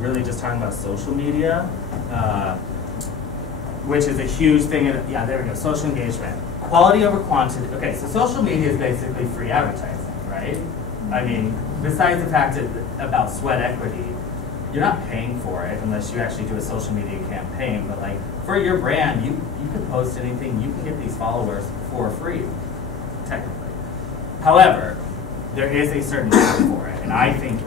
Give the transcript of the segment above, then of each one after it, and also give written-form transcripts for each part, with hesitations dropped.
really just talking about social media, which is a huge thing. Yeah, there we go, social engagement. Quality over quantity. Okay, so social media is basically free advertising, right? I mean, besides the fact about sweat equity, you're not paying for it unless you actually do a social media campaign, but like for your brand, you can post anything, you can get these followers for free, technically. However, there is a certain need for it, and I think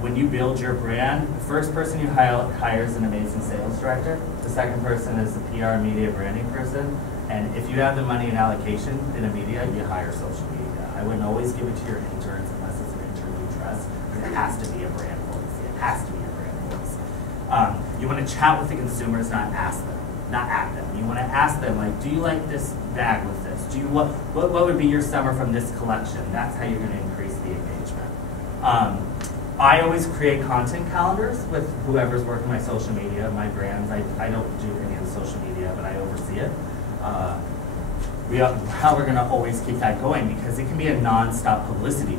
when you build your brand, the first person you hire is an amazing sales director, the second person is a PR media branding person, and if you have the money and allocation in a media, you hire social media. I wouldn't always give it to your interns unless it's an intern you trust, but it has to be a brand voice. It has to be a brand voice. You want to chat with the consumers, not ask them, not at them. You want to ask them, like, do you like this bag with this? Do you what would be your summer from this collection? That's how you're going to increase the engagement. I always create content calendars with whoever's working my social media, my brands. I don't do any of the social media, but I oversee it. How we're going to always keep that going, because it can be a non-stop publicity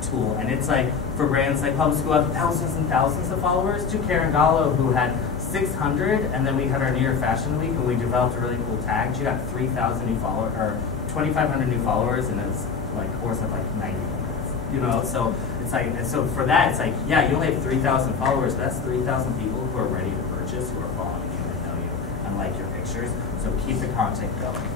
tool. And it's like, for brands like Public School have thousands and thousands of followers, to Karen Gallo, who had 600, and then we had our New York Fashion Week, and we developed a really cool tag. She got 3,000 new followers, or 2,500 new followers, and it's like a course of like 90 minutes. You know, so it's like, so for that, it's like, yeah, you only have 3,000 followers, but that's 3,000 people who are ready to purchase, who are following you and know you and like your pictures. So keep the content going.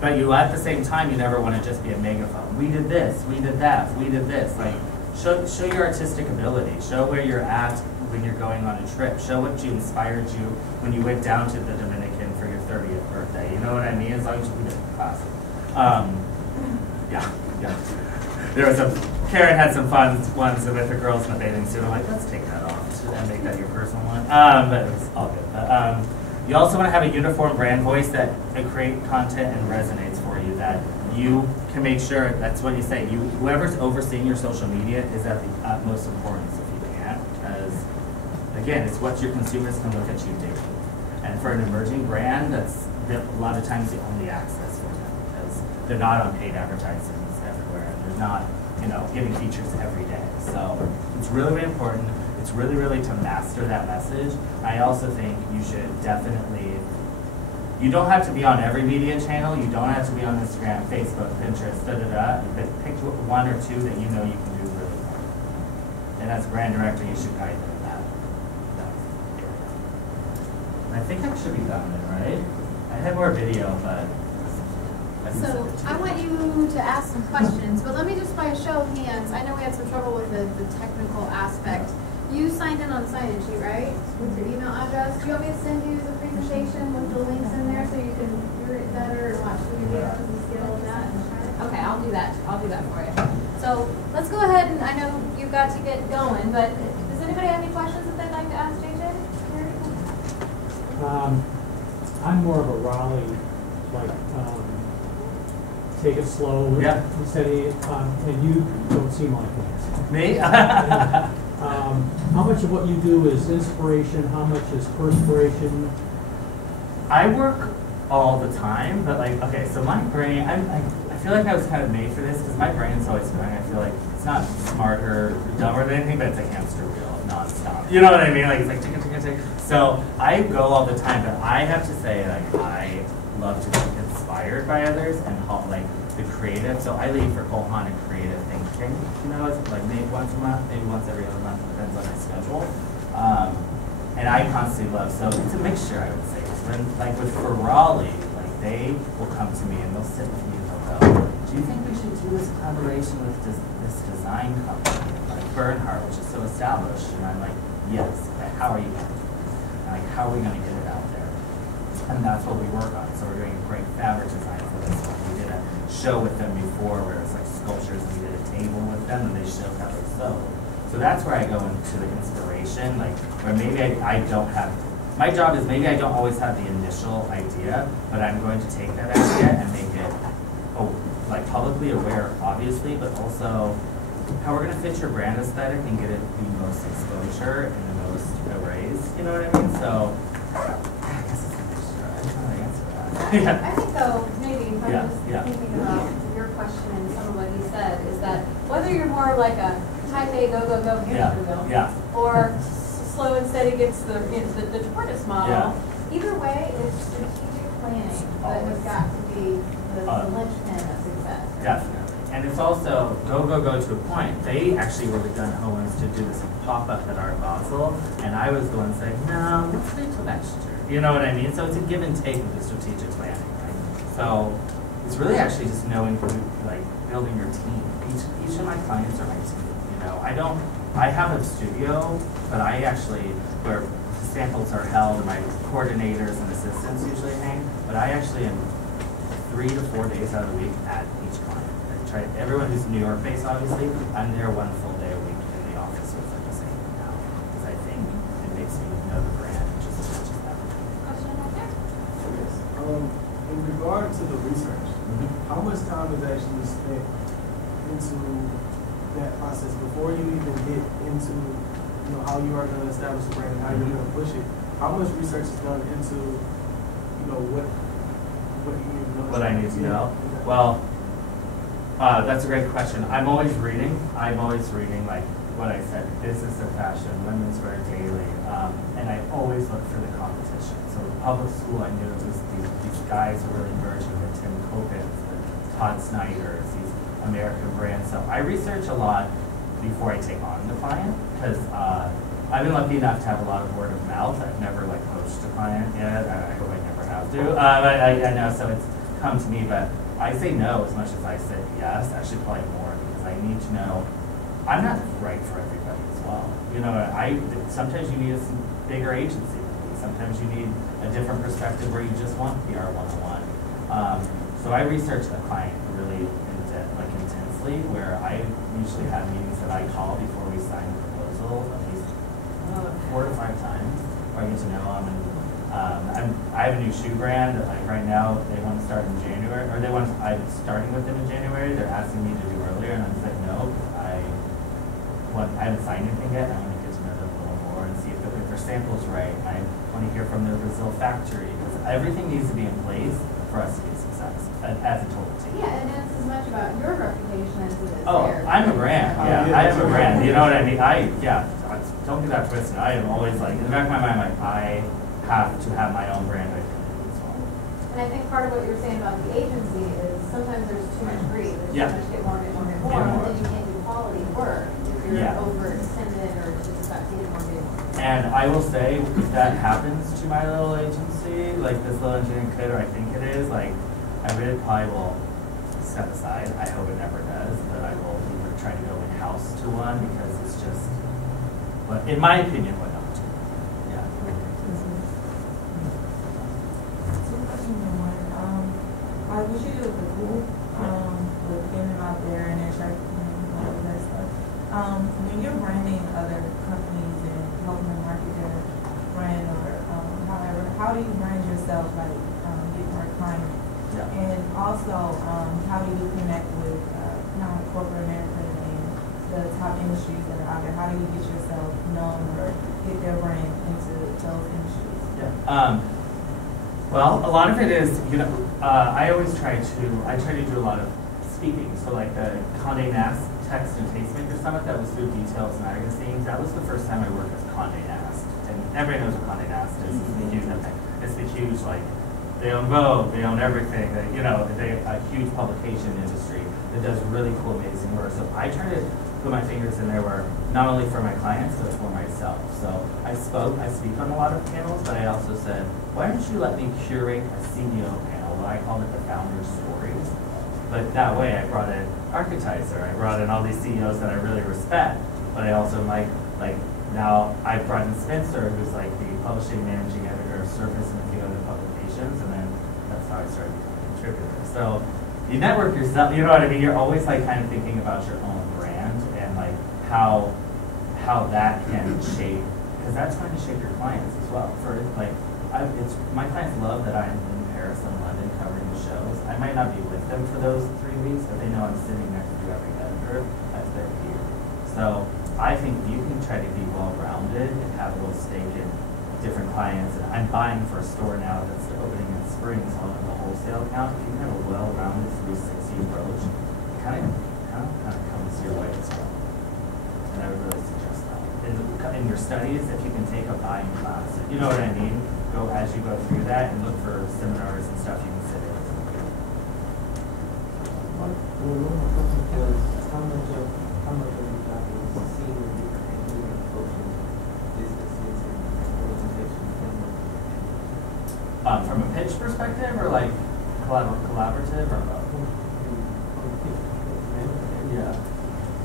But you, at the same time, you never want to just be a megaphone. We did this, we did that, we did this. Like, show your artistic ability. Show where you're at when you're going on a trip. Show what inspired you when you went down to the Dominican for your 30th birthday. You know what I mean? As long as you keep it classic. Yeah. There was Karen had some fun ones with the girls in the bathing suit. I'm like, let's take that off and make that your personal one. But it was all good. You also want to have a uniform brand voice that create content and resonates for you, that you can make sure, that's what you say, whoever's overseeing your social media is at the utmost importance if you can, because again, it's what your consumers can look at you do. And for an emerging brand, that's a lot of times the only access for them, because they're not on paid advertising everywhere, and they're not, giving features every day. So it's really, really important. It's really, really to master that message. I also think you should definitely, you don't have to be on every media channel. You don't have to be on Instagram, Facebook, Pinterest, But pick one or two that you know you can do really well. And as a brand director, you should guide them in that area. And I think I should be done then, right? I had more video, but. So I want you to ask some questions, but let me just, by a show of hands, I know we had some trouble with the technical aspect. You signed in on the sign-in sheet, right? With your email address. Do you want me to send you the presentation with the links in there so you can hear it better and watch the videos and skill and that? Okay, I'll do that. I'll do that for you. So let's go ahead, and I know you've got to get going, but does anybody have any questions that they'd like to ask JJ? I'm more of a Raleigh, like, take it slow, steady, and you don't seem like that. Me? How much of what you do is inspiration? How much is perspiration? I work all the time, but like, okay, so my brain, I feel like I was kind of made for this, because my brain's always going. I feel like it's not smarter or dumber than anything, but it's a hamster wheel, nonstop. You know what I mean? Like, it's like, tick. So I go all the time, but I have to say, like, I love to be inspired by others and like the creative. So I leave for Kohan a creative thinking. It's like maybe once a month, maybe once every other month, depends on my schedule. And I constantly love. So it's a mixture, I would say. When, like for Raleigh, like they will come to me and they'll sit with me and they'll go, "Do you think we should do this collaboration with this design company, like Bernhardt, which is so established?" And I'm like, "Yes." Okay, how are you going to do it? Like, how are we going to get it out there? And that's what we work on. So we're doing a great fabric design for this one. We did a show with them before where it's like sculptures, and we did a table with them and they showed how they sew. So that's where I go into the inspiration, like where maybe I don't have, my job is maybe I don't always have the initial idea, but I'm going to take that idea and make it like publicly aware, obviously, but also how we're going to fit your brand aesthetic and get it the most exposure and the most arrays, you know what I mean? So yeah. I think though, maybe if I'm just thinking about your question and some of what he said, is that whether you're more like a Taipei Go Go Go hamster wheel. Yeah. Or Slow and Steady gets the tortoise model. Yeah. Either way, it's strategic planning that has got to be the linchpin of success. Definitely. And it's also Go Go Go to a point. They actually were the gun homes to do this pop-up at Art Basel, and I was the one saying, no, let's wait till next year. You know what I mean? So it's a give and take with the strategic planning, right? So it's really actually just knowing who, like, building your team. Each of my clients are my team. You know, I have a studio, but I actually, where samples are held, and my coordinators and assistants usually hang, but I actually am 3 to 4 days out of the week at each client. Everyone who's New York based, obviously, I'm there 1 full day a week in the office with them, the same now, because I think it makes me know the brand just as much as that. Question right there? In regard to the research, how much time is actually spent into that process before you even get into, you know, how you are going to establish a brand and how you're going to push it? How much research is done into, you know, what you need to know? What I need to know? Well, that's a great question. I'm always reading, like what I said, Business of Fashion, Women's Wear Daily, and I always look for the competition. So in public school, I knew it was these guys were really emerging, the Tim Copins, the Todd Snyders, these American brands. So I research a lot before I take on the client, because I've been lucky enough to have a lot of word of mouth. I've never like coached a client yet. I hope I never have to. But I know, so it's come to me, but I say no as much as I say yes, actually probably more, because I need to know, I'm not right for everybody as well. You know, sometimes you need a bigger agency than me. Sometimes you need a different perspective where you just want PR 101. So I research a client really intensely, where I usually have meetings that I call before we sign the proposal at least 4 to 5 times, where I get to know them. And I have a new shoe brand that, like, right now they want to start in January, or I'm starting with them in January. They're asking me to do earlier, and I'm just like, no, I haven't signed anything yet. I want to get to know them a little more and see if their sample's right. I want to hear from their Brazil factory, because everything needs to be in place for us to be a success as a total team. Yeah, and it's as much about your reputation as it is theirs. I'm a brand. Yeah, I am a brand. You know what I mean? Don't get that twisted. I am always like, in the back of my mind, like, I have to have my own brand identity as well. And I think part of what you're saying about the agency is sometimes there's too much greed. There's Yeah. too much get more, more. and then you can't do quality work if you're overextended or just about getting more. And I will say, if that happens to my little agency, like this little engineering kid, or I think it is, like, I really probably will step aside. I hope it never does, but I will either try to go in-house to one, because it's just, but in my opinion, what not to. Yeah. Like what you do with the pool, with getting them out there and attracting them and all of that stuff. When you're branding other companies and helping them market their brand or however, how do you brand yourself, like get more clients? Yeah. And also, how do you connect with corporate America and the top industries that are out there? How do you get yourself known or get their brand into those industries? Yeah. Well, a lot of it is, you know, I try to do a lot of speaking. So like the Condé Nast Text and Tastemaker Summit that was through Details magazine, that was the first time I worked with Condé Nast. And everybody knows what Condé Nast is. It's the huge thing. It's the huge, like, they own Vogue, they own everything. You know, they're a huge publication industry that does really cool, amazing work. So I try to put my fingers in there where not only for my clients, but for myself. So I speak on a lot of panels, but I also said, why don't you let me curate a CEO panel? What I called it the Founder's Stories. But that way I brought in Architizer, I brought in all these CEOs that I really respect, but I also like now I brought in Spencer, who's like the publishing managing editor of Surface and a few other publications, and then that's how I started becoming a contributor. So you network yourself, you know what I mean? You're always like kind of thinking about your own brand and like how that can shape, because that's trying to shape your clients as well. For like, my clients love that I'm in Paris and London covering the shows. I might not be with them for those 3 weeks, but they know I'm sitting next to every editor as their peer. So I think you can try to be well-rounded and have a little stake in different clients. And I'm buying for a store now that's opening in spring, so I'll have a wholesale account. If you can have a well-rounded 360 approach, it kind of comes your way as well. and I would really suggest that. In your studies, if you can take a buying class, you know what I mean? Go as you go through that and look for seminars and stuff you can sit in. One more question was, how much of your job is seeing and doing approaching businesses and organizations From a pitch perspective, or like collaborative, or both? Yeah.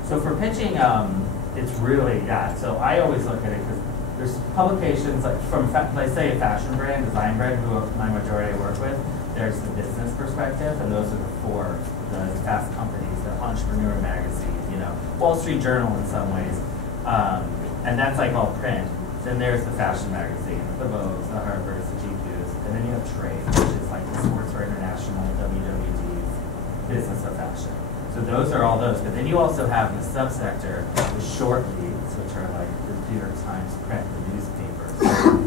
So for pitching, it's really, so I always look at it because there's publications like from, let's say, a fashion brand, design brand, who my majority I work with. There's the business perspective, and those are the four, the fast companies, the Entrepreneur Magazine, Wall Street Journal in some ways. And that's like all print. Then there's the fashion magazine, the Vogues, the Harper's, the GQs, and then you have trade, which is like the Sportswear International, WWD's, Business of Fashion. So those are all those. But then you also have the subsector, the short leads, which are like the New York Times print, the newspapers,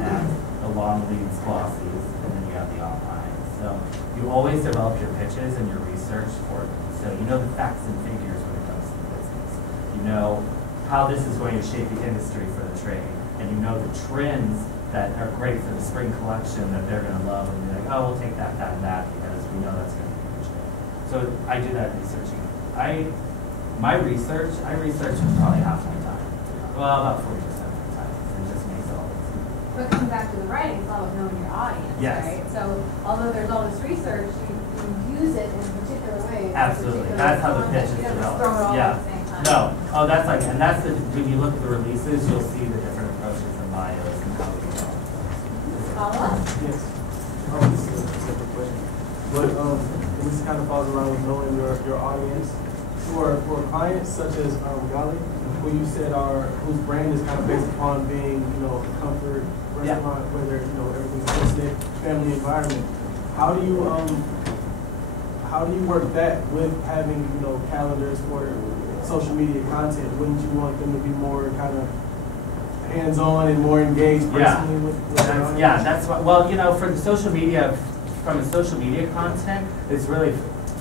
and the long leads, glossies, and then you have the online. So you always develop your pitches and your research for them. So you know the facts and figures when it comes to business. You know how this is going to shape the industry for the trade. And you know the trends that are great for the spring collection that they're going to love, and you're like, oh, we'll take that, that, and that, because we know that's going to be huge. So I do that researching. I research probably half my time. Well, about 40% of the time. It just makes it all easy. But coming back to the writing, it's all about knowing your audience, Yes. right? So although there's all this research, you use it in a particular way. Absolutely. That's how the pitch is You don't just developed. throw it all Yeah. at the same time. No. Oh, that's like, and that's the, when you look at the releases, you'll see the different approaches and bios and how we develop those. Follow up? Yes. This is a separate question. But this kind of falls around with knowing your audience. For clients such as Gali, who you said whose brand is kind of based upon being, a comfort restaurant, whether everything's close-knit, family environment. How do you work that with having calendars for social media content? Wouldn't you want them to be more kind of hands-on and more engaged personally with their audience? Yeah, that's what. Well, for the social media, from the social media content, it's really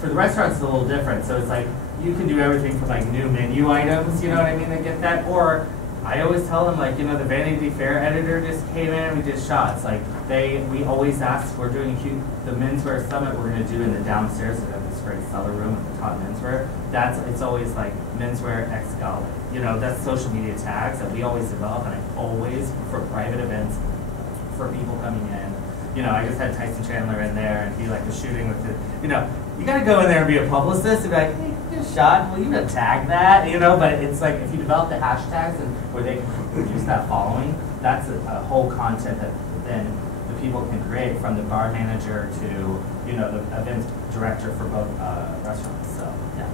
for the restaurants it's a little different. So it's like you can do everything from like new menu items, you know what I mean, to get that. Or I always tell them like, the Vanity Fair editor just came in and we did shots. Like we always ask, we're doing the menswear summit we're going to do in the downstairs. We have this great cellar room at the top menswear. It's always like menswear X Gali. That's social media tags that we always develop, and I always, for private events, for people coming in. I just had Tyson Chandler in there, and he was shooting with the, you got to go in there and be a publicist and be like, hey, good shot. Well, you got to tag that, But it's like if you develop the hashtags and where they can produce that following, that's a whole content that then the people can create, from the bar manager to the event director for both restaurants. So yeah,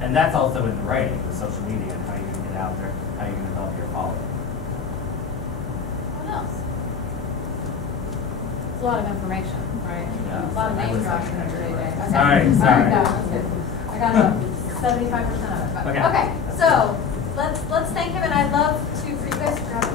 and that's also in the writing, the social media, and how you're going to get out there, how you're going to develop your following. What else? It's a lot of information, right? Yeah. A lot of name dropping every day. Okay. Sorry. All right, no, that's good. I got about 75% of it. Okay. Okay, so let's thank him, and I'd love for you guys to grab a